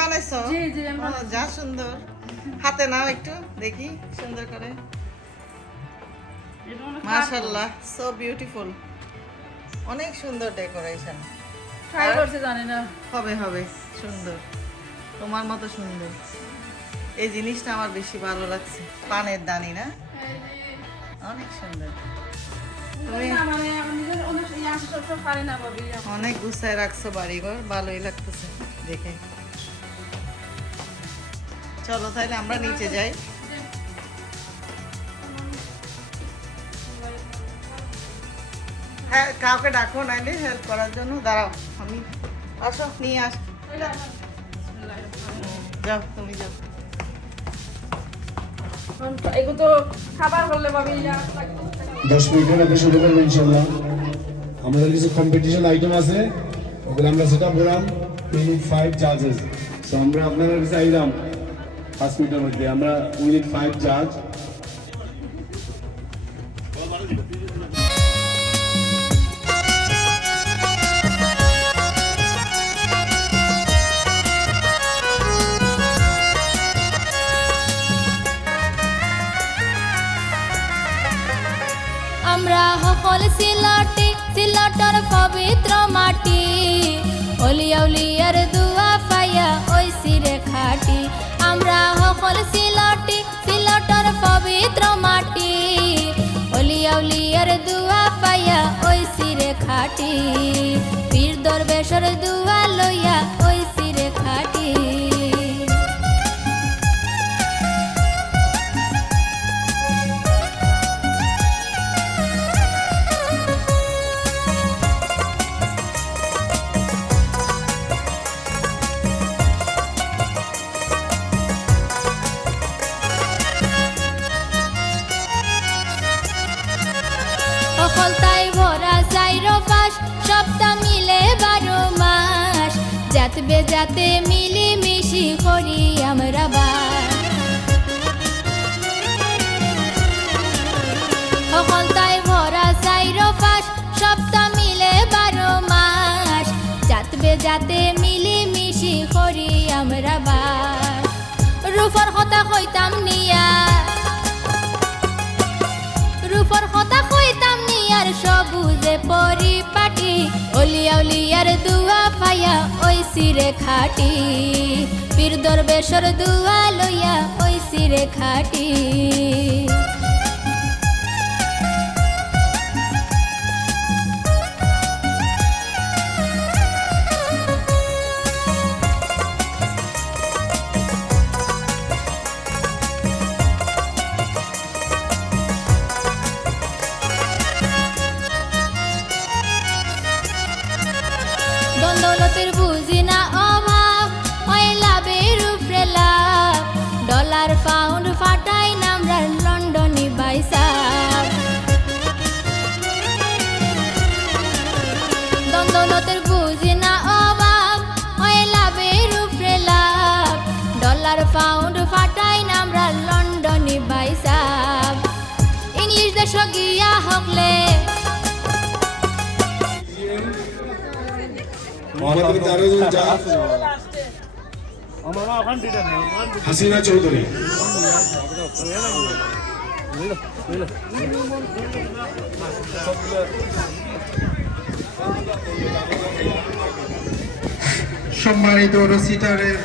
বানাইছো? জি জি আমি বানাইছি। যা সুন্দর। হাতে নাও একটু দেখি সুন্দর করে। এটা অনেক মাশাআল্লাহ, সো বিউটিফুল। অনেক সুন্দর ডেকোরেশন। ট্রাই করতে জানি না। হবে হবে সুন্দর, তোমার মতো সুন্দর। এই জিনিসটা আমার বেশি ভালো লাগছে, পানের দানি না, অনেক সুন্দর। তুমি না মানে আমি নিজের অনেক ইয়া সব পারি না ভাবি। অনেক গুছায় রাখছো বাড়িঘর, ভালোই লাগতেছে দেখে। চলো তাহলে আমরা নিচে যাই। হ্যাঁ, কাউকে ডাকো নাইলে হেল্প করার জন্য। দাঁড়াও, আমি আসো, নিয়ে আস। যাও, তুমি যাও। এগুলো তো খাবার বললে ভাবি ইয়া 10 মিনিটের মধ্যে শুরু করবো ইনশাল্লাহ। আমাদের কিছু কম্পিটিশন আইটেম আছে, ওগুলো আমরা সেট আপ করলাম। We need 5 judges. So আমরা আপনাদের কাছে আইলাম 5 মিনিটের মধ্যে। we need 5 judge. আমরা সকল সিলটর পবিত্র মাটি, অলিয়া উলিয়ার দুয়া পাইয়া ওই সিরে খাটি। আমরা সকল সিলটর পবিত্র মাটি, অলিয়া উলিয়ার দুয়া পাইয়া ওই সিরে খাটি। পীর দরবেশর দুয়া লইয়া ওই সিরে খাটি। সফলতায় ভরা চাইরো পাশ, সপ্তাহ মিলে 12 মাস। জাত বেজাতে মিলি মিশি করি আমরা বাস। সফলতায় ভরা চাইরো পাশ, সপ্তাহ মিলে 12 মাস। জাত বেজাতে মিলি মিশি করি আমরা বাস। রূপর কথা কইতাম নিয়া, রূপর কথা কইতাম নিয়ার সবুজে পরিপাটি। অলিয়া উলিয়ার দুয়া পাইয়া ওই সিরে খাটি। পীর দরবেশর দুয়া লইয়া ওই সিরে খাটি। দৌলতের বুঝি না অভাব, ওই লাভের উপরে লাভ। ডলার পাউন্ড ফাটাই নামরা লন্ডনি বাইসাব। দৌলতের বুঝি না অভাব, ওই লাভের উপরে লাভ। ডলার পাউন্ড ফাটাই নামরা লন্ডনি বাইসাব। ইংলিশ দেশ গিয়া হকলে হাসিনা চৌধুরী, সম্মানিত রসিটারের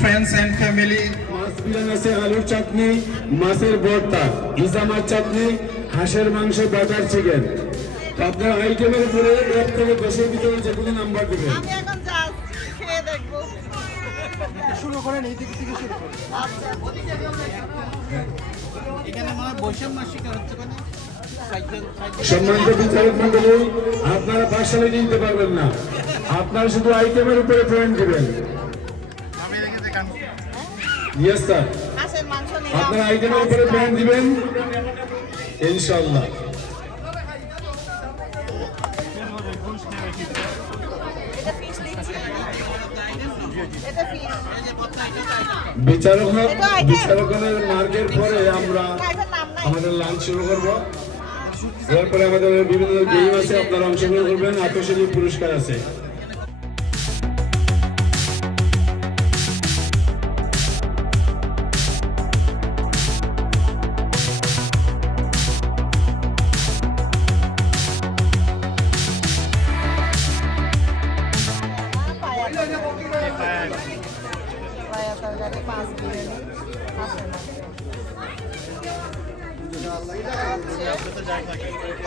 ফ্রেন্ডস এন্ড ফ্যামিলি, মাছ বিরিয়ানি আছে, আলুর চাটনি, মাছের ভর্তা, ইজামার চাটনি, হাঁসের মাংস, বাটার চিকেন। আপনার আইটেমের উপরে 1 থেকে 10-এর ভিতরে যে কোনো নাম্বার দেবেন। আমি এখন জাস্ট খেয়ে দেখবো। শুরু করেন এই দিক থেকে শুরু করেন। এখানে মনে হয় বৈষম্য শিকার হচ্ছে মানে সম্মানিত বিচারক মন্ডলী, আপনারা পার্সোনালি নিতে পারবেন না, আপনারা শুধু আইটেমের উপরে পয়েন্ট দিবেন। ইয়েস স্যার, হাঁসের মাংস নিলাম। আপনারা আইটেমের উপরে পয়েন্ট দিবেন ইনশাআল্লাহ। এটা ফিশ দিচ্ছি। এটা ফিশ। বিচারকদের মার্কের পরে আমরা আমাদের লাঞ্চ শুরু করব। এরপরে আমাদের বিভিন্ন গেম আছে, আপনারা অংশগ্রহণ করবেন, আকর্ষণীয় পুরস্কার আছে।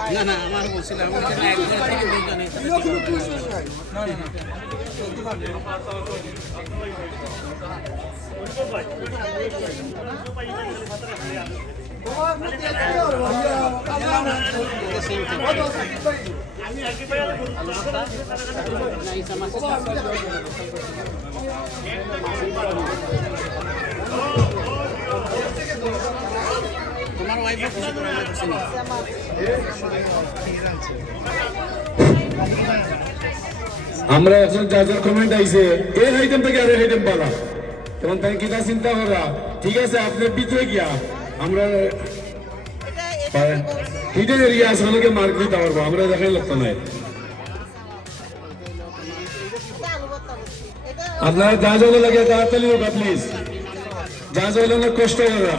না না আমার বলছিলাম এখানে একজন থেকে দুজন তোমার ওয়াইফ আমরা এখন যা যার কমেন্ট আইছে এই আইটেম থেকে আরে আইটেম পালা তখন তাই কিনা চিন্তা করা ঠিক আছে আপনার ভিতরে গিয়া আমরা হিডেন এরিয়া আছে অনেকে মার্ক দিতে পারবো আমরা দেখাই লাগতো না আপনারা যা জলে লাগে তাড়াতাড়ি হোক প্লিজ যা জলে না কষ্ট করা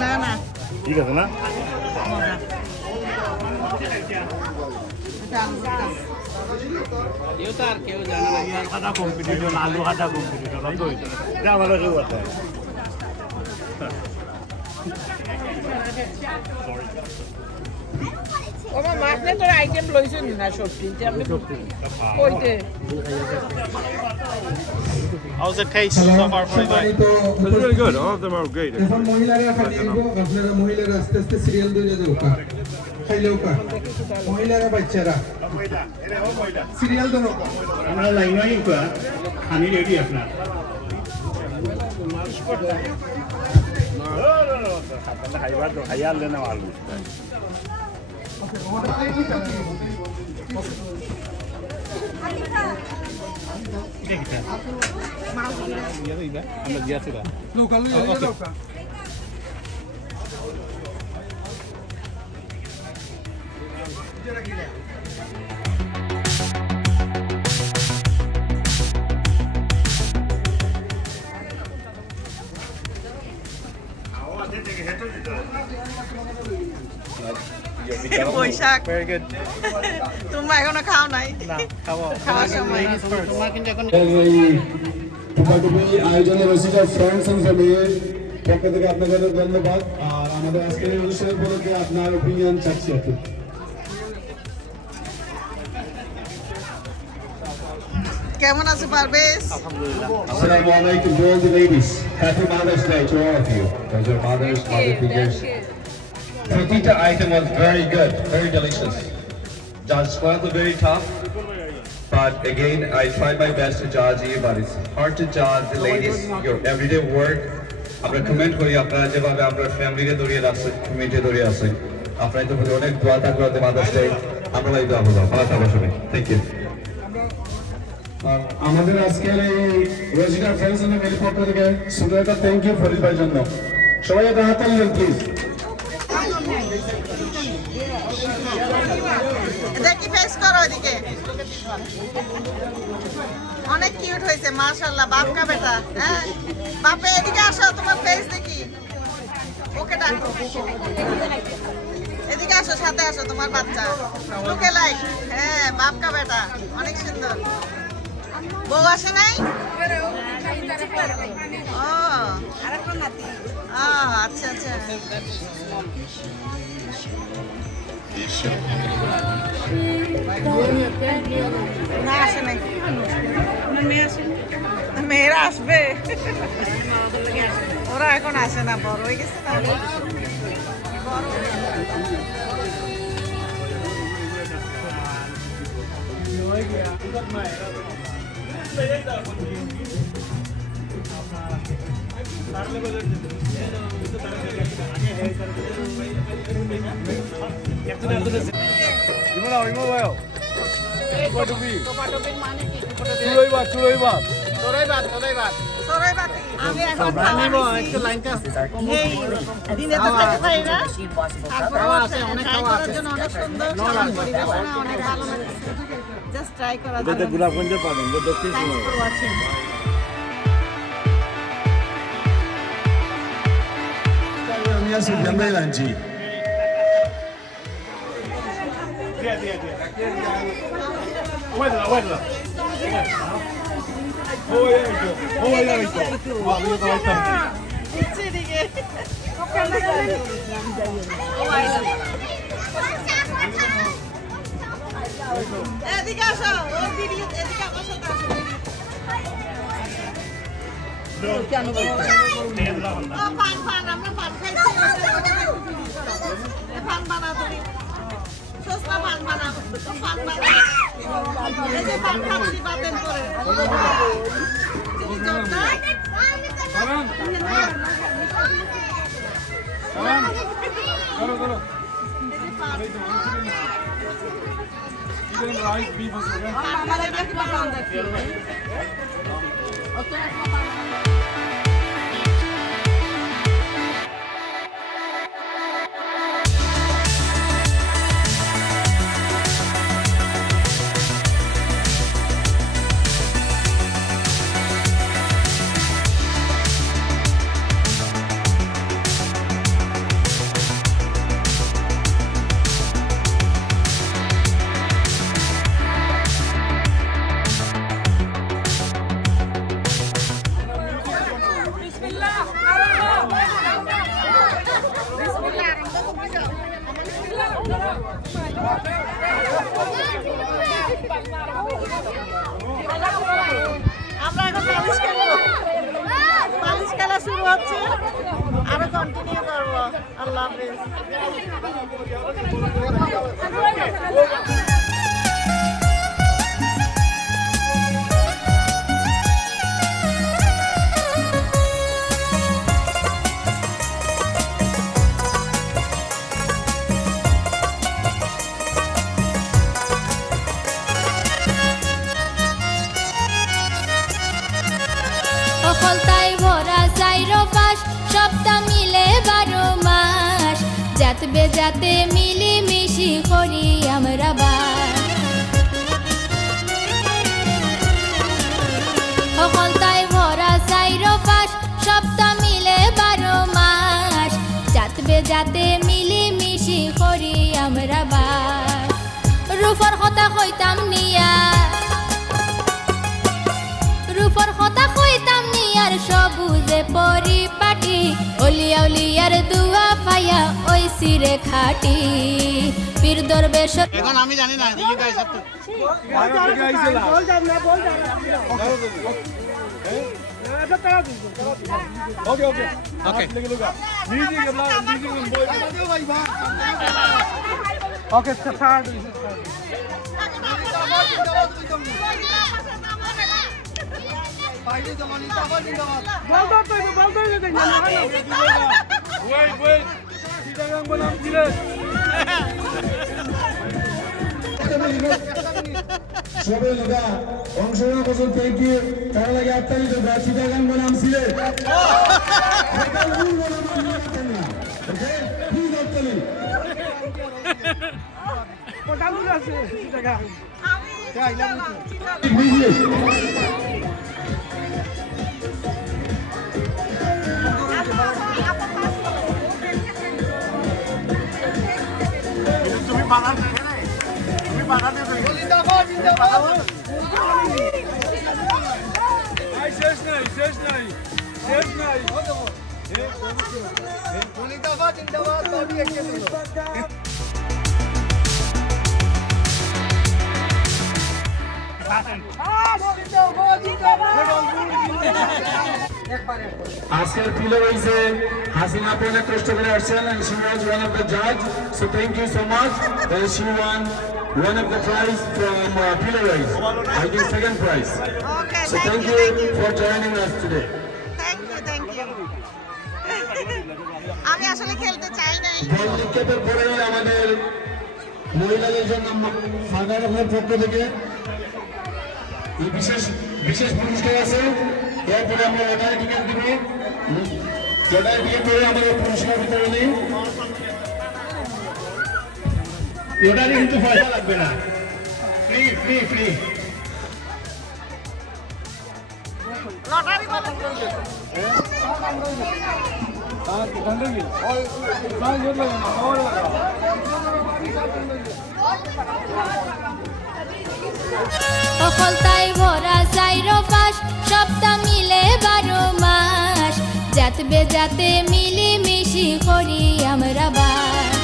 না না ঠিক আছে না কেউ তো আর কেউ জানে না খাতা কম্পিটিশন আলু খাতা কম্পিটিশন এটা আমাদের কেউ আছে আমার মাছনে তোর আইটেম লইছেন না সবজি যে আপনি কইতে How's the taste so far for you guys? It's really good. All of them are great. এখন মহিলারা খালি আপনারা মহিলারা আস্তে আস্তে সিরিয়াল দিয়ে দেবো খাইলেও কা মহিলারা বাচ্চারা সিরিয়াল দেবো আমরা লাইন হই কা আমি রেডি আপনার আপনারা খাইবার তো খাইয়ার লেনা আলু local local Baishakh very good তোমরা এখনো খাও নাই না খাওয়া খাওয়ার সময় তোমার কিন্তু এখন আয়োজনে রয়েছে ফ্রেন্ডস এন্ড ফ্যামিলির পক্ষ থেকে আপনাদের ধন্যবাদ আর আমাদের আজকের এই অনুষ্ঠানের উপলক্ষে আপনার ওপিনিয়ন চাচ্ছি আপনি কেমন আছো পারবেশ Assalamu alaikum to all the ladies. Happy Mother's Day to all of you. Those are mothers, mother figures. Pratita item was very good, very delicious. Judge was very tough, but again, I tried my best to judge you, but it's hard to judge the ladies, your everyday work. আমরা comment করি আপনারা যেভাবে আপনার ফ্যামিলিকে দৌড়িয়ে রাখছেন committee দৌড়িয়ে আসছেন আপনারা তো অনেক দোয়া থাকবে মাদার্স ডে আমরা এই দোয়া করবো ভালো থাকবো সবাই থ্যাংক ইউ আর আমাদের আজকের এই রোজিনার ফ্রেন্ডস এন্ড ফ্যামিলি পক্ষ থেকে সুন্দর থ্যাংক ইউ পরিবার জন্য সবাই একটা হাত তালি দেন প্লিজ দেখি ফেস করো এদিকে অনেক কিউট হয়েছে মাশাআল্লাহ বাপ কা বেটা হ্যাঁ বাপে এদিকে আসো তোমার ফেস দেখি ওকে ডাকো এদিকে আসো সাথে আসো তোমার বাচ্চা লুকে লাইক হ্যাঁ বাপ কা বেটা অনেক সুন্দর বউ আসে নাই ও আচ্ছা আচ্ছা না আসে নাই মেয়েরা আসবে ওরা এখন আসে না বড় হয়ে গেছে না বড় হয়ে 이모나 이모가요. 이모도비. চুড়ইবা চুড়ইবা সরাই বাতি আমি এখন একটু লাইনটা এই দিনে তো থাকতে পারি না খাওয়া আছে অনেক খাওয়া আছে অনেক সুন্দর পরিবেশনা অনেক ভালো লাগছে জাস্ট ট্রাই করা গোলাপগঞ্জে পাবেন দক্ষিণ থ্যাঙ্কস ফর ওয়াচিং আর সুফিয়ান ভাই লাঞ্চি এদিকে আসো ও ভিডিও এদিকে আমার সাথে আসো কেন পান পান আমরা পান খাইছি পান বানা তুমি সস্তা পান বানা পান বানা এই যে পান খাচ্ছি বাতেন করে আমরা এখন বালিশ খেলবো বালিশ খেলা শুরু হচ্ছে আরো কন্টিনিউ করবো আল্লাহ হাফেজ অকলতায় ভরা চাইরো পাশ সপ্তাহ মিলে 12 মাস জাত বেজাতে মিলি মিশি করি আমরা বাস অকলতায় ভরা চাইরো পাশ সপ্তাহ মিলে 12 মাস জাত বেজাতে মিলি মিশি করি আমরা বাস রূপর কথা কইতাম নিয়া রূপর কথা কইতাম নিয়ার সবুজে পরিপাটি অলিয়া উলিয়ার দুয়া পাইয়া ওই সিরে খাটি পীর দরবেশ এখন আমি জানি না এদিকে গাইছে তো ওকে স্টার্ট সবাই লোকা অংশগ্রহণ করছেন থ্যাংক ইউ তার লাগে আত্মালি তো চিটাগাং বনাম সিলেট তুমি বানান তুমি বানান শেষ নাই শেষ নাই শেষ নাই আজকের প্রিয় হয়েছে হাসিনা আপনি অনেক কষ্ট করে আসছেন and she was one of the judge so thank you so much and she won one of the prize from Pillar Race I think second prize okay so thank you for joining us today thank you আমি আসলে খেলতে চাই নাই বল নিক্ষেপের পরে আমাদের মহিলাদের জন্য ফাদার অফের পক্ষ থেকে এই বিশেষ পুরস্কার আছে এরপরে আমরা লটারি টিকিট দিব লটারি টিকিট করে আমাদের পুরস্কার বিতরণ নেই লটারি কিন্তু পয়সা লাগবে না ফ্রি ফ্রি ফ্রি লটারি বলে অকল তাই ভরা চাইরো পাশ সপ্তাহ মিলে 12 মাস জাত বেজাতে মিলি মিশি করি আমরা বাস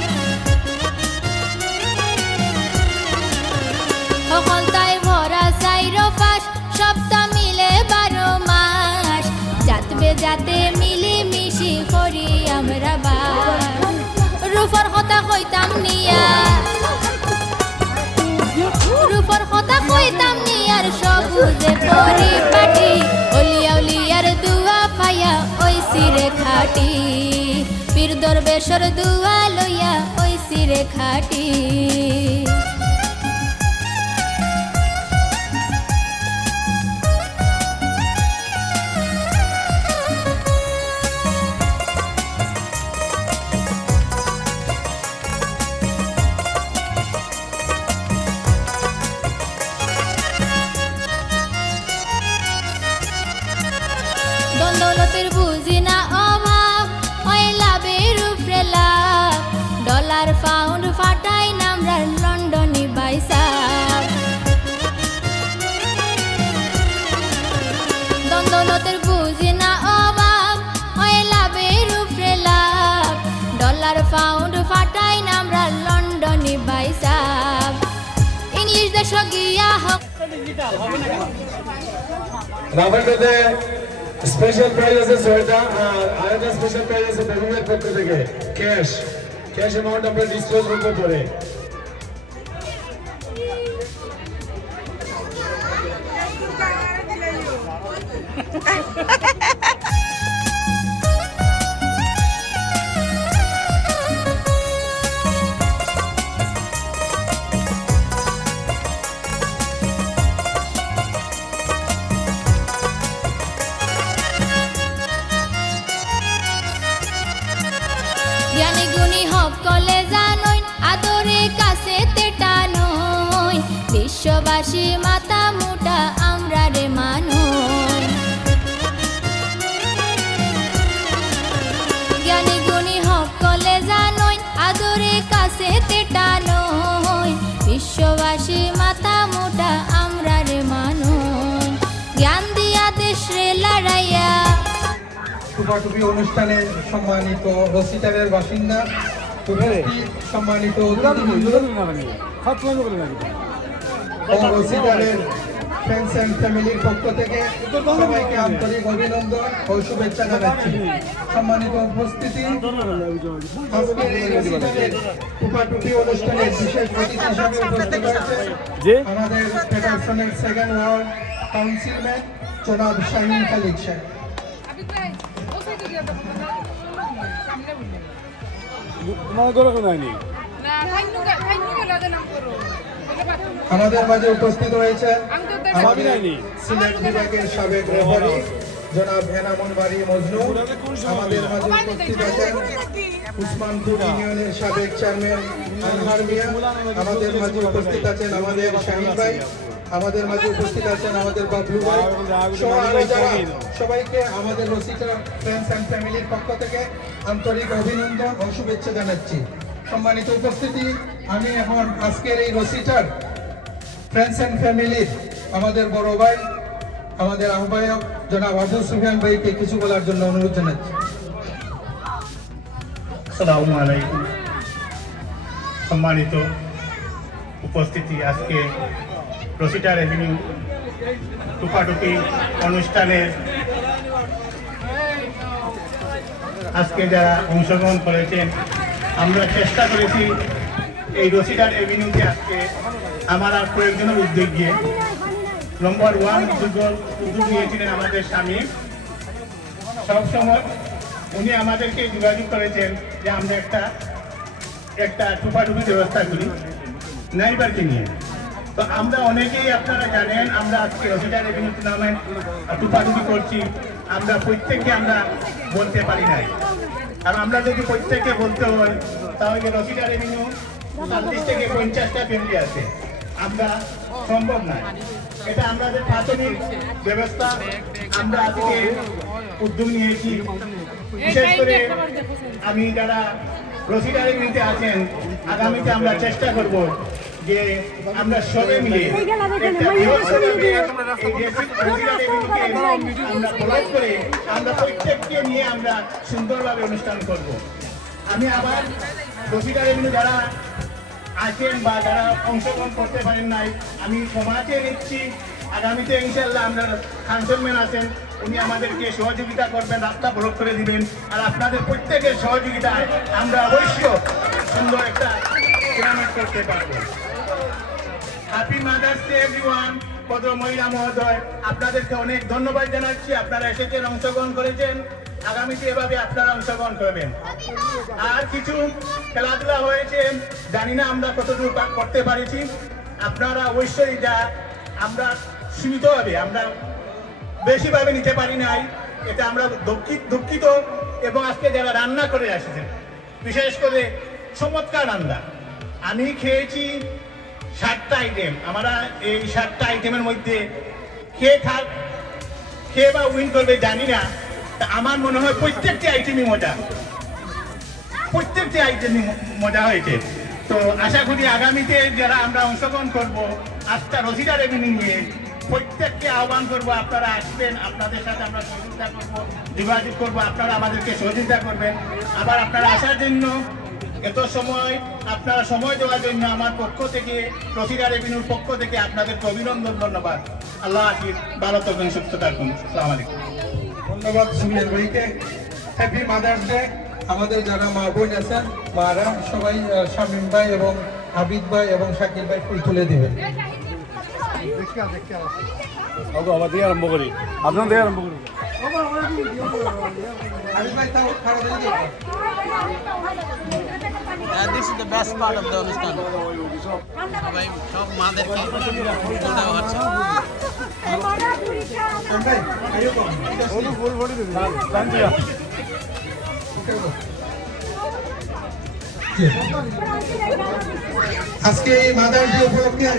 অকল তাই ভরা চাইরো পাশ সপ্তাহ মিলে 12 মাস জাত বেজাতে মিলি মিশি করি আমরা বাস রূপর কথা কইতাম নিয়া রূপর কথা কইতাম নিয়ার সবুজে পরিপাটি অলিয়া উলিয়ার দুয়া পাইয়া ওই সিরে খাটি পীর দরবেশর দুয়া লইয়া ওই সিরে খাটি দৌলতের বুঝি না অভাব ওই লাভের উপরে লাভ ডলার পাউন্ড ফাটাই নামরা লন্ডনি বাইসাব দৌলতের বুঝি না অভাব ওই লাভের উপরে লাভ ডলার পাউন্ড ফাটাই নামরা লন্ডনি বাইসাব ইংলিশ দেশ গিয়া হোক রাবারটাতে স্পেশাল প্রাইজ আছে সোয়েটা আর একটা স্পেশাল প্রাইজ আছে বেবিমের পক্ষ থেকে ক্যাশ অ্যামাউন্ট আমরা ডিসক্লোজ করব পরে জ্ঞানী গুণী সকলে জানইন আদরে কাছে টানইন বিশ্ববাসী মাথা মুটা আমরা রে মানইন জ্ঞানী গুণী সকলে জানইন আদরে কাছে টানইন বিশ্ববাসী মাথা মুটা আমরা রে মানইন জ্ঞান দিয়া দেশ রে লড়াইয়া টুপাটুপি অনুষ্ঠানে সম্মানিত রসিটারের বাসিন্দা উপস্থিত সম্মানিত অতিথিবৃন্দ ও রসিটারের ফ্রেন্ডস অ্যান্ড ফ্যামিলির পক্ষ থেকে সবাইকে আন্তরিক অভিনন্দন ও শুভেচ্ছা জানাচ্ছি। সম্মানিত উপস্থিতি, আজকের এই রসিটারের টুপাটুপি অনুষ্ঠানের বিশেষ অতিথি হিসেবে উপস্থিত হয়েছে আমাদের ফেডারেশনের সেকেন্ড ওয়ার্ড কাউন্সিলম্যান জনাব শাহিন খালিদ সাহেব। আমাদের মাঝে উপস্থিত হয়েছে আমাদের সিলেট বিভাগের সাবেক রেফারি জনাব এনামুল বাড়ি মজনু। আমাদের মাঝে উপস্থিত আছেন উসমানপুর ইউনিয়নের সাবেক চেয়ারম্যান আনহার মিয়া। আমাদের মাঝে উপস্থিত আছেন আমাদের শাহিন ভাই। আমাদের মাঝে উপস্থিত আছেন আমাদের বাবলু ভাই সহ আরো যারা, সবাইকে আমাদের রসিটার ফ্রেন্ডস অ্যান্ড ফ্যামিলির পক্ষ থেকে আন্তরিক অভিনন্দন ও শুভেচ্ছা জানাচ্ছি। সম্মানিত উপস্থিতি, আমি এখন আজকের এই রসিটার ফ্রেন্ডস অ্যান্ড ফ্যামিলির আমাদের বড় ভাই, আমাদের আহ্বায়ক জনাব আবু সুফিয়ান ভাইকে কিছু বলার জন্য অনুরোধ জানাচ্ছি। আসসালামু আলাইকুম। সম্মানিত উপস্থিতি, আজকে রসিটার এভিনিউ টুপাটুপি অনুষ্ঠানের আজকে যারা অংশগ্রহণ করেছেন, আমরা চেষ্টা করেছি এই রসিটার এভিনিউতে আজকে আমার আর কয়েকজনের উদ্যোগে নম্বর 1 উদ্যোগ নিয়েছিলেন আমাদের স্বামী। সবসময় উনি আমাদেরকে যোগাযোগ করেছেন যে আমরা একটা টুপাটুপি ব্যবস্থা করি নাইবারকে নিয়ে। তো আমরা অনেকেই, আপনারা জানেন, আমরা আজকে রসিটার এভিনিউ টুর্নামেন্ট টুপাটুপি করছি, আমরা প্রত্যেককে আমরা বলতে পারি নাই। আর আমরা যদি প্রত্যেককে বলতে হয় তাহলে রসিটার এভিনিউ 40 থেকে 50টা ফ্যামিলি আছে, আমরা সম্ভব নয়। এটা আমাদের প্রাথমিক ব্যবস্থা আমরা আজকে উদ্যোগ নিয়েছি। বিশেষ করে আমি যারা রসিদার এভিনিউতে আছেন, আগামীতে আমরা চেষ্টা করব যে আমরা সবাই মিলে একটা বৃহত্তরভাবে এই যে রসিদার এভিনিউকে আমরা ফলো করে আমরা প্রত্যেককে নিয়ে আমরা সুন্দরভাবে অনুষ্ঠান করব। আমি আবার রসিদার এভিনিউ যারা আছেন বা যারা অংশগ্রহণ করতে পারেন নাই, আমি ক্ষমা চেয়ে নিচ্ছি। আগামীতে ইনশাল্লাহ আমরা কাউন্সিলম্যান আছেন, উনি আমাদেরকে সহযোগিতা করবেন, রাস্তা ব্লক করে দিবেন। আর আপনাদের প্রত্যেকের সহযোগিতায় আমরা অবশ্যই সুন্দর একটা টুর্নামেন্ট করতে পারবো। Happy mother's day everyone. ভদ্র মহিলা মহোদয়, আপনাদেরকে অনেক ধন্যবাদ জানাচ্ছি। আপনারা এসেছেন, অংশগ্রহণ করেছেন। আগামীতে এভাবে আপনারা অংশগ্রহণ করবেন। আর কিছু খেলাধুলা হয়েছে, জানি না আমরা কতদূর করতে পারেছি। আপনারা অবশ্যই যা আমরা সীমিতভাবে আমরা বেশিভাবে নিতে পারি নাই, এটা আমরা দুঃখিত। এবং আজকে যারা রান্না করে আসছেন, বিশেষ করে চমৎকার রান্না, আমি খেয়েছি 7টা আইটেম। আমরা এই 7টা আইটেমের মধ্যে খেয়ে বা উইন করবে জানি না, আমার মনে হয় প্রত্যেকটি আইটেমই মজা হয়েছে। তো আশা করি আগামীতে যারা আমরা অংশগ্রহণ করব, আজকে রসিদার এভিনিউ নিয়ে প্রত্যেককে আহ্বান করব, আপনারা আসবেন, আপনাদের সাথে আমরা সহযোগিতা করব, যোগাযোগ করব, আপনারা আমাদেরকে সহযোগিতা করবেন। আবার আপনারা আসার জন্য, এত সময় আপনারা সময় দেওয়ার জন্য আমার পক্ষ থেকে, রসিদার এভিনিউর পক্ষ থেকে আপনাদেরকে অভিনন্দন, ধন্যবাদ। আল্লাহ হাফিজ, ভালো থাকুন, সুস্থ থাকুন। আসসালামু আলাইকুম। ধন্যবাদ সুমিয়ান ভাইকে। Happy mother's day. আমাদের যারা মা বোন আছেন, মারা সবাই শামীম ভাই এবং আবিদ ভাই এবং শাকিল ভাই ফুল তুলে দিবেন। আবার দিয়ে আরম্ভ করি, আপনার দিয়ে আরম্ভ করি। আবিদ ভাই তাও খারাপ হয়ে যাবে। This is the best part of the অনুষ্ঠান। সবাই সব মাদেরকে দেওয়া হচ্ছে। ভাই এরকম ফুল বডি দিন, ডান দিয়া। আজকে এই মাদার্স ডে উপলক্ষে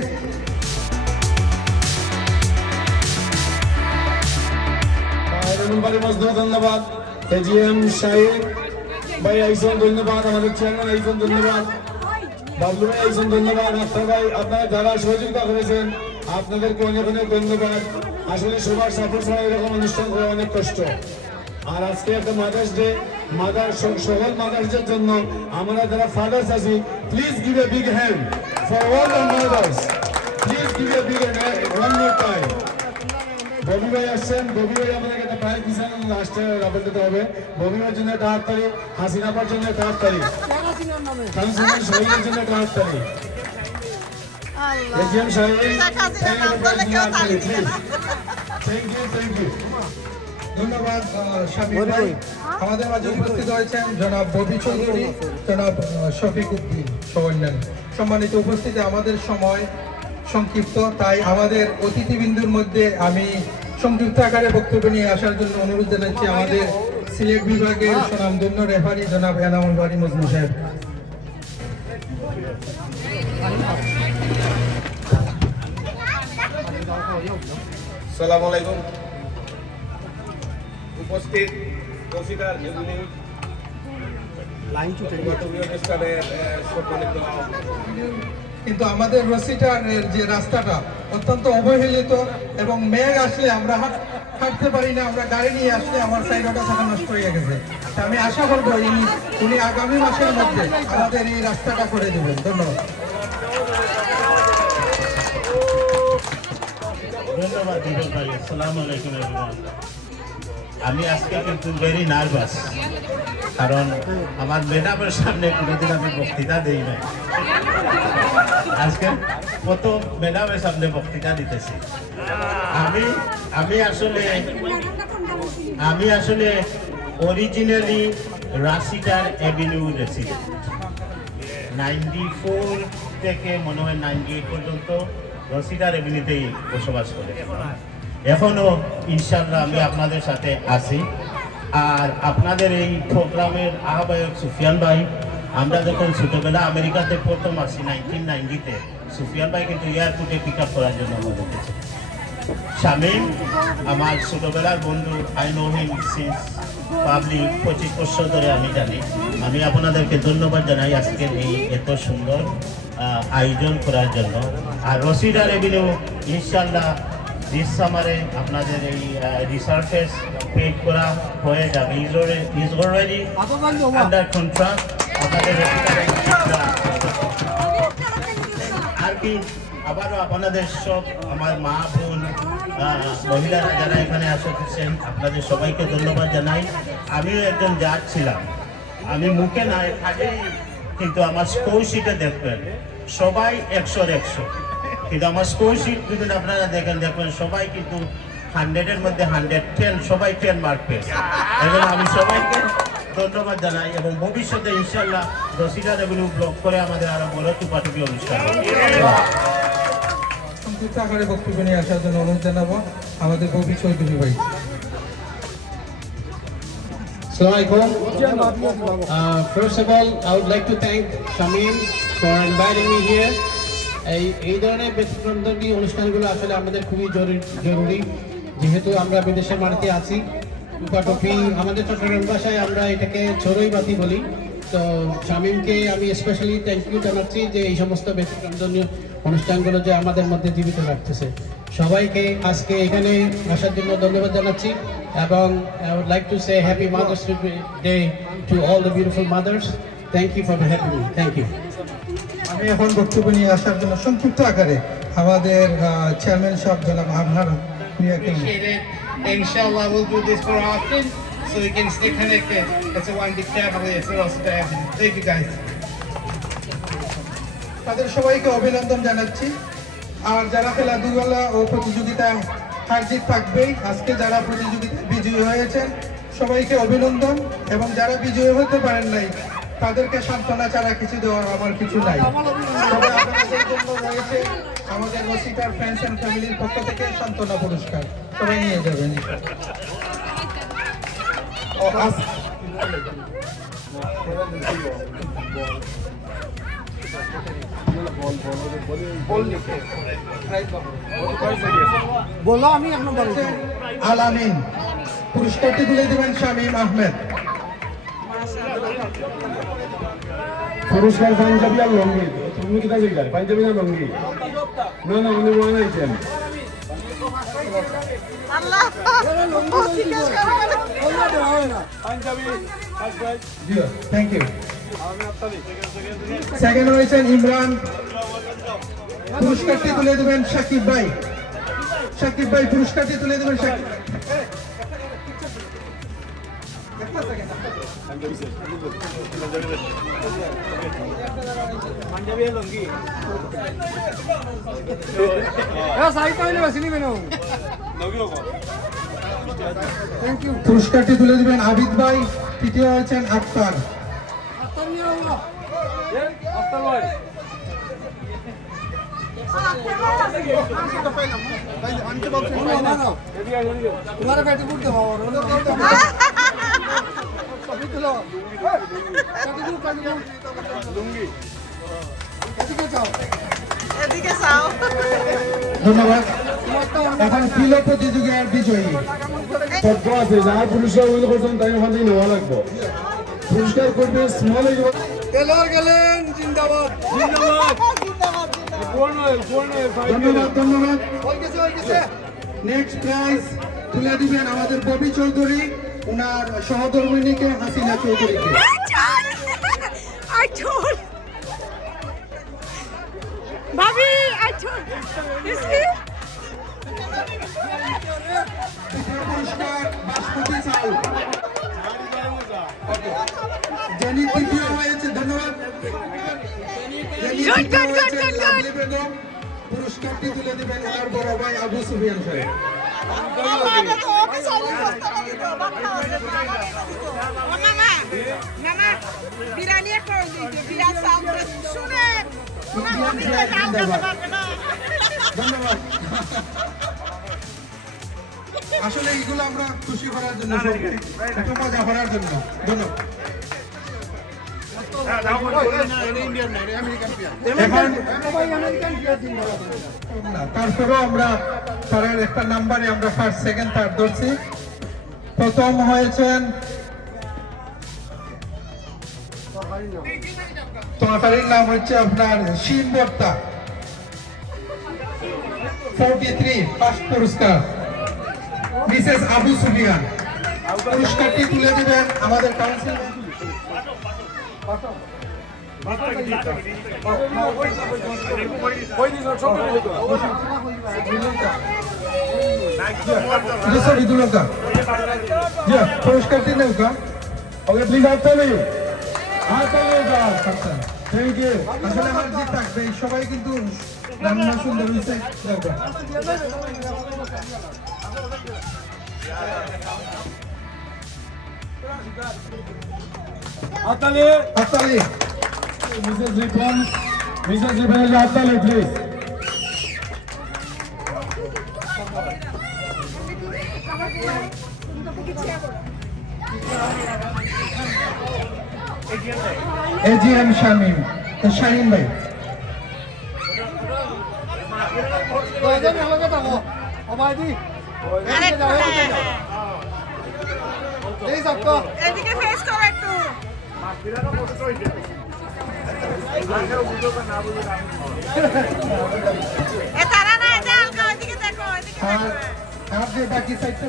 ধন্যবাদ। এজিএম সাহেব ভাই আইসন ধন্যবাদ, আমাদের চেয়ারম্যান আইসন ধন্যবাদ, বাবলু ভাই আইসন ধন্যবাদ, আক্তার ভাই, আপনারা যারা সহযোগিতা করেছেন আপনাদেরকে অনেক অনেক ধন্যবাদ। আসলে সবার সাপোর্ট ছাড়া এরকম অনুষ্ঠান করা অনেক কষ্ট। আর আজকে একটা মাদার্স ডে, সকল মাদার্সদের জন্য আমরা যারা ফাদার্স আছি, please give a big hand for all the mother's. Please give a big hand one more time. Bobby ভাই আসছেন, ববি ভাই আমাদেরকে একটা প্রাইজ দিচ্ছেন, লাস্টে রাবেল দিতে হবে। ববি ভাইয়ের জন্য একটা হাততালি, হাসিনাপার জন্য একটা হাততালি, কাউন্সিলর শহীদের জন্য একটা হাততালি। এজিএম সাহেব থ্যাংক ইউ। ধন্যবাদ শামীম ভাই। আমাদের মাঝে উপস্থিত হয়েছেন জনাব ববি চৌধুরী, জনাব শফিক উদ্দিন সহ অন্যান্য সম্মানিত উপস্থিতি। আমাদের সময় সংক্ষিপ্ত, তাই আমাদের অতিথিবৃন্দুর মধ্যে আমি সংক্ষিপ্ত আকারে বক্তব্য নিয়ে আসার জন্য অনুরোধ জানাচ্ছি আমাদের সিলেট বিভাগের সুনামধন্য রেফারি জনাব এনামুল বারী মজনু সাহেব। আসসালামু আলাইকুম। উপস্থিত রসিদার এভিনিউ অনুষ্ঠানের সম্মানিত, কিন্তু আমাদের রসিটারের যে রাস্তাটা অত্যন্ত অবহেলিত এবং মেঘ আসলে আমরা হাঁটতে পারি না, আমরা গাড়ি নিয়ে আসলে আমার সাইডটা থাকা নষ্ট হয়ে গেছে। তা আমি আশা করবো উনি আগামী মাসের মধ্যে আমাদের এই রাস্তাটা করে দেবেন। ধন্যবাদ। ধন্যবাদ দীপক ভাই। আসসালামু আলাইকুম এভরিওয়ান। আমি আজকে কিন্তু ভেরি নার্ভাস, কারণ আমার ম্যাডামের সামনে কোনোদিন আমি বক্তৃতা দিই নাই। আজকে প্রথম ম্যাডামের সামনে বক্তৃতা দিতেছি। আমি আসলে অরিজিনালি রাশিদার এভিনিউ রেসিডেন্ট। 94 থেকে মনে হয় 98 পর্যন্ত রসিদার এভিনিউতেই বসবাস করে। এখনো ইনশাআল্লাহ আমি আপনাদের সাথে আছি। আর আপনাদের এই প্রোগ্রামের আহ্বায়ক সুফিয়ান ভাই, আমরা যখন ছোটবেলা আমেরিকাতে প্রথম আসি 1990-তে, সুফিয়ান ভাই কিন্তু এয়ারপোর্টে পিক আপ করার জন্য আমাদের গেছে। শামীম আমার ছোটবেলার বন্ধু, I know him since public 25 বছর ধরে আমি জানি। আমি আপনাদেরকে ধন্যবাদ জানাই আজকের এই এত সুন্দর আয়োজন করার জন্য। আর রসিদা রেভিনিউ ইনশাল্লাহ দিস সামারে আপনাদের এই রিসার্চেস পেড করা হয়ে যাবে। Is already under contract. আপনাদের আর কি আবারও আপনাদের সব আমার মা বোন মহিলারা যারা এখানে আসছেন আপনাদের সবাইকে ধন্যবাদ জানাই। আমিও একজন জাজ ছিলাম, আমি মুখে না আগে, কিন্তু আমার স্কোর শিটে দেখবেন সবাই 100-র 100, কিন্তু আমার স্কোর শিট যদি আপনারা দেখবেন সবাই কিন্তু 100-এর মধ্যে 110, সবাই 10 মার্ক পেয়েছে। এবং আমি সবাইকে ধন্যবাদ জানাই এবং ভবিষ্যতে ইনশাল্লাহ রসিদা রেভিনিউ ব্লক করে আমাদের আরো বড় টুপাটুপি অনুষ্ঠান সংক্ষিপ্ত আকারে বক্তব্য নিয়ে আসার জন্য অনুরোধ জানাবো আমাদের ববি চৌধুরী ভাই। Assalamualaikum. First of all, I would like to thank Shamim for inviting me here. এই ধরনের ব্যতিক্রমী অনুষ্ঠানগুলো আসলে আমাদের খুবই জরুরি, যেহেতু আমরা বিদেশের মাটিতে আছি। টুপাটুপি আমাদের চট্টগ্রাম ভাষায় আমরা এটাকে চড়ুই বাতি বলি। তো শামীমকে আমি স্পেশালি থ্যাংক ইউ জানাচ্ছি যে এই সমস্ত ব্যতিক্রমী অনুষ্ঠানগুলো যে আমাদের মধ্যে জীবিত রাখতেছে। সবাইকে আজকে এখানে আসার জন্য ধন্যবাদ জানাচ্ছি এবং I would like to say happy Mother's Day to all the beautiful mothers. Thank you for having me. Thank you. আমি এখন বক্তব্য নিয়ে আসার জন্য সংক্ষিপ্ত আকারে আমাদের চেয়ারম্যান সাহেব জনাব আবহার Appreciate it. Inshallah, we'll do this more often so we can stay connected. It's a one big family. It's also happening. Thank you, guys. তাদের সবাইকে অভিনন্দন জানাচ্ছি। আর যারা খেলাধুলা ও প্রতিযোগিতায় হার জিত থাকবেই, আজকে যারা প্রতিযোগিতায় বিজয়ী হয়েছেন সবাইকে অভিনন্দন, এবং যারা বিজয়ী হতে পারেন নাই তাদেরকে সান্ত্বনা ছাড়া কিছু দেওয়ার আমার কিছু নাই। তবে আপনাদের জন্য রয়েছে আমাদের রসিটার ফ্রেন্ডস এন্ড ফ্যামিলির পক্ষ থেকে সান্ত্বনা পুরস্কার, সবাই নিয়ে যাবেন। বলো আমি এক নম্বর আলামিন পুরস্কারটি তুলে দেবেন শামীম আহমেদ। পুরস্কার পাঞ্জাবি আর লঙ্গি। তুমি কি কাজে গেলে পাঞ্জাবি না লঙ্গি? না না, উনি ওয়ান আইটেম। আল্লাহ জিজ্ঞেস করো থ্যাংক ইউ। সেকেন্ড হয়েছেন ইমরান, পুরস্কারটি তুলে দেবেন সাকিব ভাই। সাকিব ভাই পুরস্কারটি তুলে দেবেন সাকিব। পুরস্কারটি তুলে দিবেন আবিদ ভাই। তৃতীয় হয়েছেন আক্তার। এদিকে চাও। ধন্যবাদ। এখন প্রিয় প্রতিযোগিতার বিজয়ী পদ্ম আছে, যারা পুরস্কার উইন করছেন তাই ওখান থেকে নেওয়া লাগবে। পুরস্কার করবে স্মল টেলর গেলেন। জিন্দাবাদ জিন্দাবাদ। ধন্যবাদ ধন্যবাদ। নেক্সট প্রাইজ তুলে দিবেন আমাদের ববি চৌধুরী, ওনার সহধর্মিনীকে হাসিনা চৌধুরীকে। ভাবি আচ্ছা পুরস্কার বাসমতি চাল। জেনি তৃতীয় হয়েছে। ধন্যবাদ। লাভলি বেগম পুরস্কারটি তুলে দিবেন ওনার বড় ভাই আবু সুফিয়ান সাহেব। বিরিয়ানি ধন্যবাদ। আসলে এইগুলো আমরা খুশি করার জন্য, একটু মজা করার জন্য। ধন্যবাদ। এখন তারপরেও আমরা তার একটা নাম্বারে আমরা ফার্স্ট সেকেন্ড থার্ড ধরছি। প্রথম হয়েছেন তরকারির নাম হচ্ছে আপনার শিম ভর্তা 43 ফার্স্ট পুরস্কার মিসেস আবু সুফিয়ান। পুরস্কারটি তুলে দিবেন আমাদের কাউন্সিল পুরস্কারটি নেওয়া ওকে প্লিজ আসলে থ্যাংক ইউ। আসলে আমার যে থাকবে সবাই কিন্তু রান্না সুন্দর হয়েছে। হাততালি হাততালি মিসেস রিপন হাততালি প্লিজ। এজিএম শামীম শাহিন ভাই। এদিকে ফেস করো একটু। এ তারা না এটা হালকা ওইদিকে দেখো ওইদিকে দেখো। আর যে বাকি সাইডটা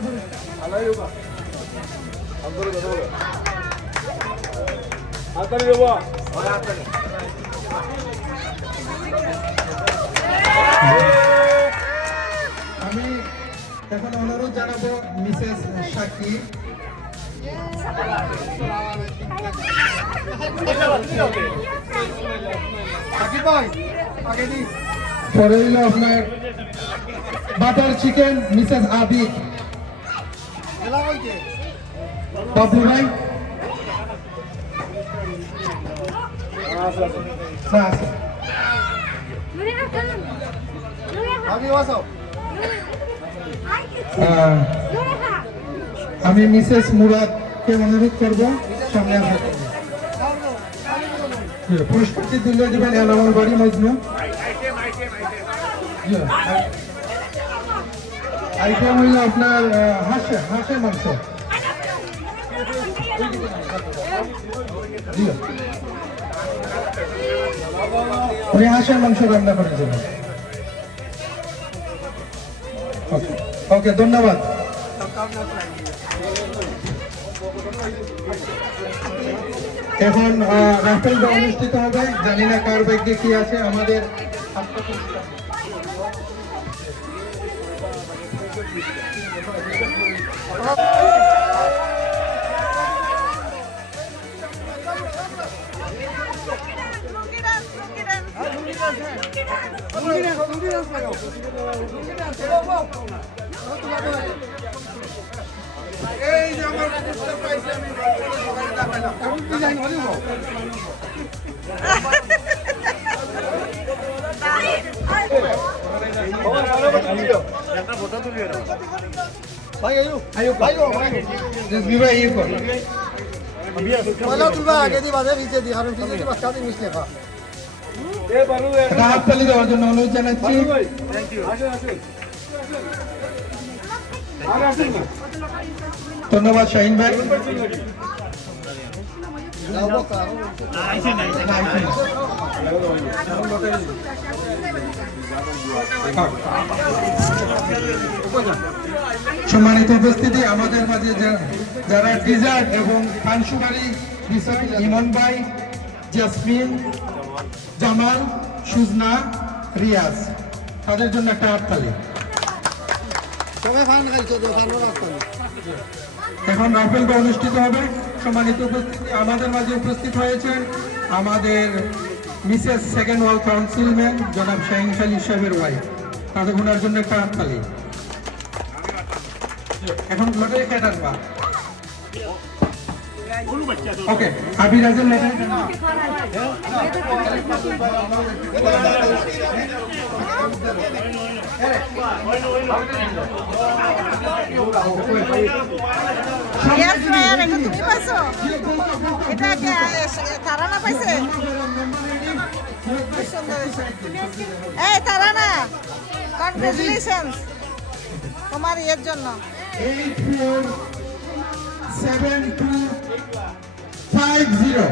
আমি এখন অনুরোধ জানাবো মিসেস সাকিব পরে হইল আপনার butter chicken Mrs Abid Bablu ভাই আমি মিসেস মুরাদকে অনুরোধ করবো সামনে আসতে। পুরস্কারটি তুলে দেবেন এনামুল বাড়ি মজনু। আইটেম হইল আপনার হাঁসের মাংস। উনি হাঁসের মাংস রান্না করেছেন। ওকে ধন্যবাদ। এখন রাফেল ড্র অনুষ্ঠিত হবে। জানি না কার ভাগ্যে কি আছে। আমাদের হাততালি দেওয়ার জন্য অনুরোধ জানাচ্ছি। ধন্যবাদ শাহিন ভাই। সম্মানিত উপস্থিতি, আমাদের মাঝে যারা ডিজার্ট এবং পানসুপারি বিষয় ইমন ভাই, জাসমিন, জামাল, সুজনা, রিয়াজ, তাদের জন্য একটা হাততালি। এখন রাফেলটা অনুষ্ঠিত হবে। সম্মানিত উপস্থিতি, আমাদের মাঝে উপস্থিত হয়েছেন আমাদের মিসেস সেকেন্ড ওয়ার্ল্ড কাউন্সিলম্যান জনাব শাহিন শালী সাহেবের ওয়াইফ। তাদের ওনার জন্য একটা হাততালি। এখন লটারি ক্যাটার পা ওকে আবিরাজের লটারি Yes, এটা তুমি পাইছো? এটা কে তারানা পাইছে? খুব সুন্দর হয়েছে। এই তারানা, কনগ্রাচুলেশনস তোমার ইয়ের জন্য। 847250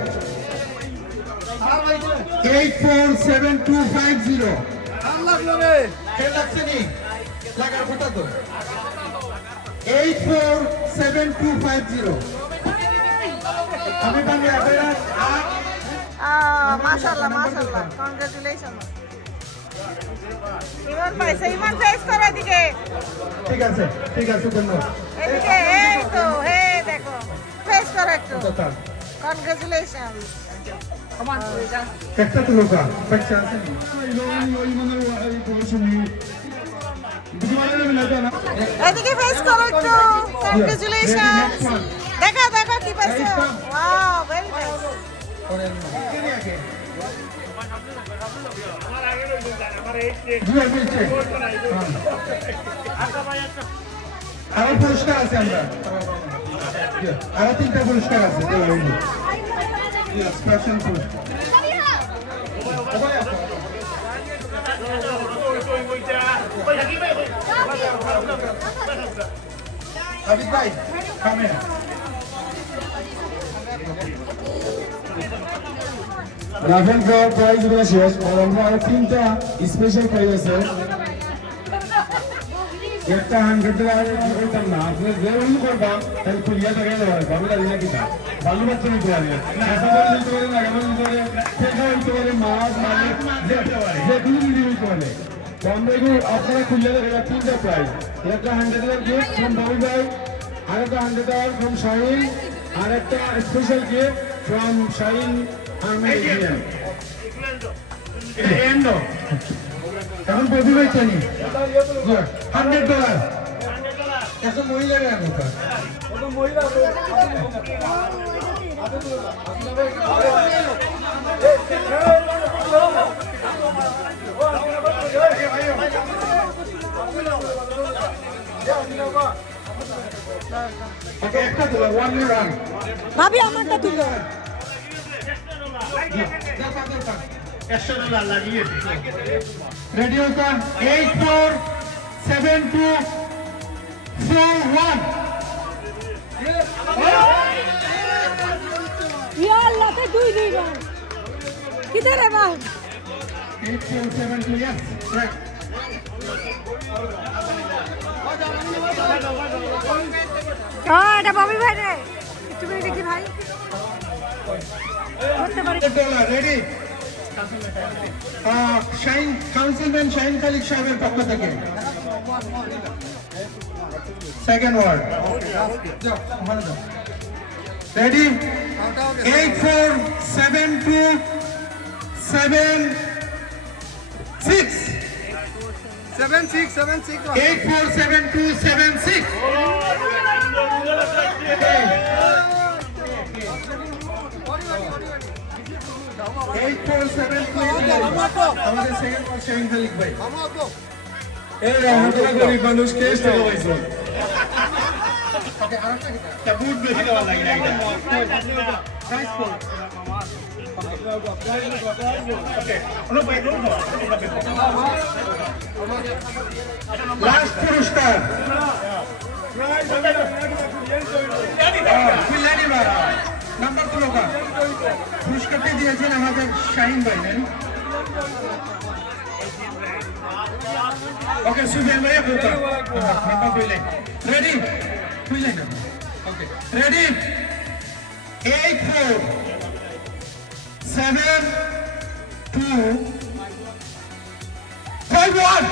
847250 লাগার কথা তো 847250 আমি বাংলা আপনারা মাশাআল্লাহ মাশাআল্লাহ, কনগ্রাচুলেশন। ইমন পাইছে, ইমন ফেস করো এদিকে, ঠিক আছে ধন্যবাদ। এদিকে এই তো, এই দেখো ফেস করো একটু। কনগ্রাচুলেশন। একটা তো লোক বাচ্চা আছে এদিকে ফেস করো একটু। কনগ্রাচুলেশন। দেখো দেখো কি পাইছো। Wow, very nice. আরো পুরস্কার আছে, আমরা আরো 3টা পুরস্কার আছে। স্পেশাল পুরস্কার আবিদ ভাই কামে রাফেল ড্র প্রাইজ গুলো শেষ, আর আমরা আরো 3টা স্পেশাল প্রাইজ আছে। একটা 100 টাকা করতাম না, আপনি যে রুল করবাম তাহলে খুলিয়া টাকা দেওয়া হবে। আমি জানি না কিনা ভালো বাচ্চা নিতে পারে, কাঁচা বলে দিতে পারে, লাগানো দিতে পারে, ঠেকা দিতে পারে, মাছ মালিক যে কোনো দিতে দিতে পারে। তো আমরা এগুলো আপনারা খুলিয়া দেবেন 3টা প্রাইজ। একটা 100 টাকার গিফট ফ্রম বাবু ভাই, আরেকটা 100 টাকার ফ্রম শাহিন, আর একটা special gift from Shahin Ahmed Indian. এখন প্রতি ভাই জানি $100 এখন মহিলারা কথা একটা তো ওয়ান রান ভাবি আমারটা তুলো। $100 লাগিয়েছে। রেডিও কান 847241 ইয়া আল্লাহ, তে দুই বার কিধর রে বাপ? 8472 yes right এটা ববি ভাই রে, তুমি দেখি ভাই করতে পারি। রেডি শাইন কাউন্সিলম্যান শাইন খালিক সাহেবের পক্ষ থেকে সেকেন্ড ওয়ার্ড রেডি 847276 আমাদের সেকেন্ড ওয়ার্ড শাইন খালিক ভাই। এই রহমতুল্লাহ গরিব মানুষ কে টাকা পাইছো? বুট বেশি দেওয়া লাগে না এটা। লাস্ট পুরস্কার নাম্বার তো লোকা পুরস্কারটি দিয়েছেন আমাদের শাহিন ভাই। ওকে সুবেন ভাই রেডি বুঝলেন? ওকে রেডি 847251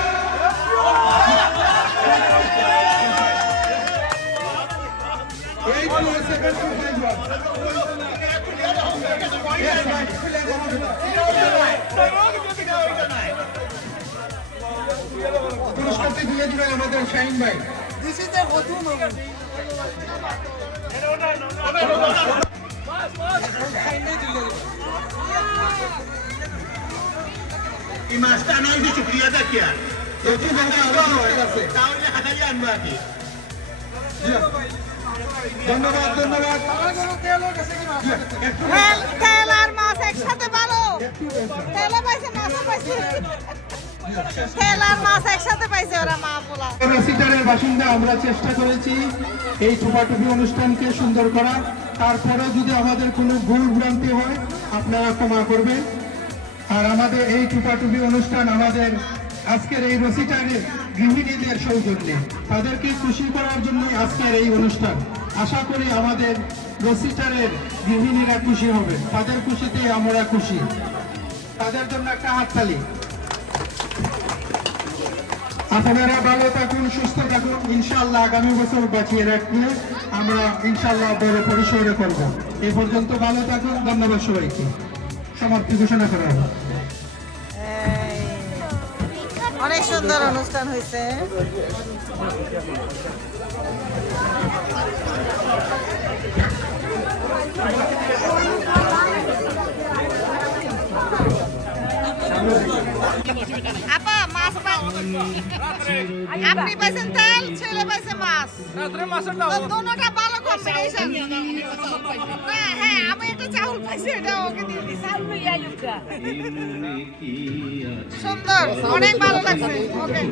পুরস্কারটি দিয়ে দিবেন আমাদের শাহিন ভাই। এই মাছটা আনা হয়েছে শুক্রিয়া দেখিয়া, তাহলে হাতালি আনবো আর কি। ধন্যবাদ ধন্যবাদ। তেল আর মাছ একসাথে ভালো। তেলে পাইছে, মাছও পাইছে। তেল আর মাছ একসাথে পাইছে ওরা মা পোলা। রসিটারের বাসিন্দা আমরা চেষ্টা করেছি এই ঠোপাটুপি অনুষ্ঠানকে সুন্দর করা। তারপরেও যদি আমাদের কোনো ভুল ভ্রান্তি হয় আপনারা ক্ষমা করবেন। আর আমাদের এই ঠোপাটুপি অনুষ্ঠান আমাদের আজকের এই রসিটারের গৃহিণীদের সৌজন্যে, তাদেরকে খুশি করার জন্য আজকের এই অনুষ্ঠান। আশা করি আমাদের রসিটারের গৃহিণীরা খুশি হবে, তাদের খুশিতে আমরা খুশি। তাদের জন্য একটা হাততালি। আপনারা ভালো থাকুন, সুস্থ থাকুন। ইনশাআল্লাহ আগামী বছর বাঁচিয়ে রাখলে আমরা ইনশাআল্লাহ বড় পরিসরে করব। এই পর্যন্ত ভালো থাকুন। ধন্যবাদ সবাইকে। সমাপ্তি ঘোষণা করা হবে। অনেক সুন্দর অনুষ্ঠান হয়েছে। আপা মাছ আপনি পাইছেন তেল, ছেলে পাইছে মাছ। দুটোটা ভালো কম্বিনেশন। হ্যাঁ আমি একটা চাউল পাইছি, এটা ওকে দিয়ে দিছি। সুন্দর, অনেক ভালো লাগছে। ওকে।